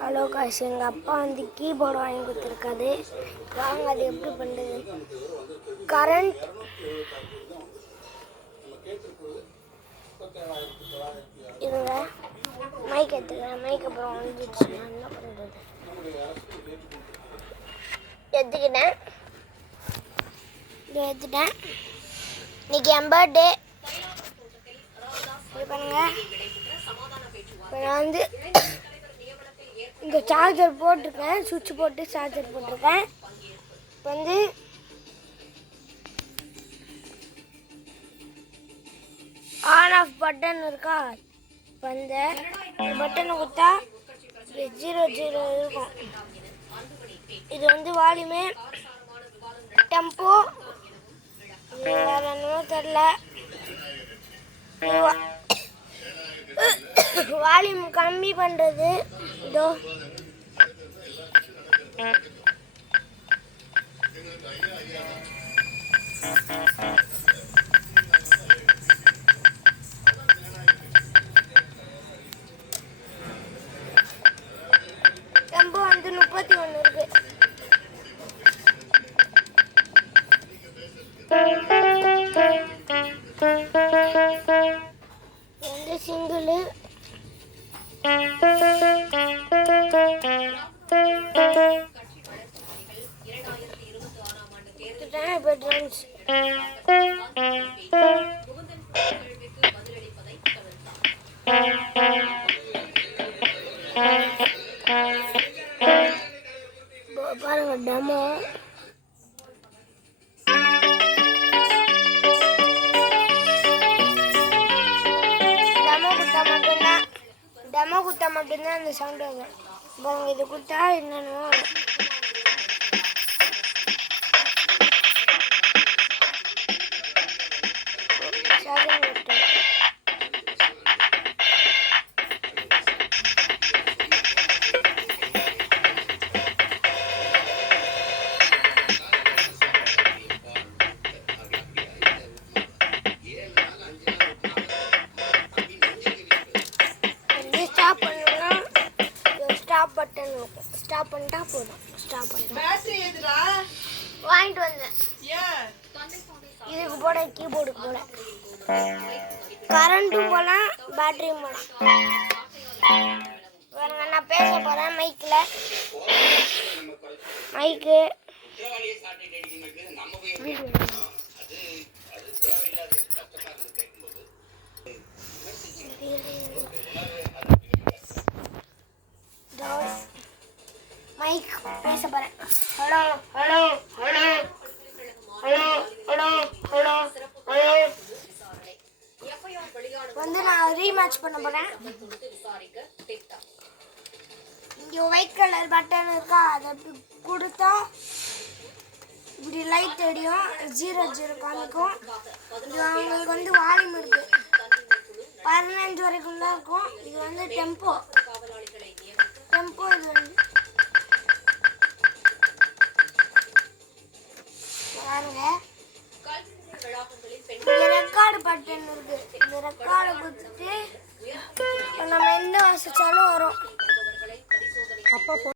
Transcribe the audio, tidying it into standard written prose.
Hello காசு, எங்கள் அப்பா வந்து கீபோர்டு வாங்கி கொடுத்துருக்காது. வாங்க அது எப்படி பண்ணுறது. கரண்ட் இருங்க, மைக் எடுத்துக்கிறேன். மைக் அப்புறம் வந்துடுச்சு, நான் என்ன பண்ணுறது. எடுத்துக்கிட்டேன், இது எடுத்துட்டேன். இன்னைக்கு என் பர்த்டே. இது பண்ணுங்க. இப்போ நான் வந்து இந்த சார்ஜர் போட்டிருக்கேன், சுவிட்ச் போட்டு சார்ஜர் போட்டிருக்கேன். இப்போ வந்து ஆன் ஆஃப் பட்டன் இருக்கா, இப்போ இந்த பட்டனை கொடுத்தா 00 இருக்கும். இது வந்து வால்யூமு, டெம்போ, வேற என்னமோ தெரில. வால்யூம் கம்மி பண்ணுறது இதோ. டெம்போ வந்து 31 இருக்கு. வந்து சிங்கிள் இப்போ ட்ரம்ஸ். பாருங்க டெமோ. டெமோ கொடுத்தா மட்டும்தான் அந்த சவுண்ட் வரும். பாருங்க, இது கொடுத்தா என்னென்னமோ வரும். ஸ்டாப் பண்ணணும்னா ஸ்டாப் பட்டன் இருக்கும். ஸ்டாப் பண்ணிட்டா போதும். ஸ்டாப் பண்ணிட்டா வாங்கிட்டு வந்தேன். இதுக்கு போட கீபோர்டுக்கு போட கரண்ட்டும் போகலாம், பேட்டரியும் போகலாம். நான் பேச போகிறேன் மைக்கில். மைக்கு மைக் பேச போகிறேன். Hello hello hello hello hello hello hello. வந்து நான் ரீமேட்ச் பண்ண போகிறேன். இங்கே ஒயிட் கலர் பட்டன் இருக்கா, அதை கொடுத்தா இப்படி லைட் தெரியும், 00 காமிக்கும். இது அவங்களுக்கு வந்து வால்யூம் இருக்கு, 15 வரைக்கும் தான் இருக்கும். இது வந்து டெம்போ. இது வந்து பாருங்க, இங்க ரெக்கார்டு பட்டன் இருக்கு. இந்த ரெக்கார்டை கொடுத்துட்டு நம்ம எந்த வாசிச்சாலும் வரும். அப்போ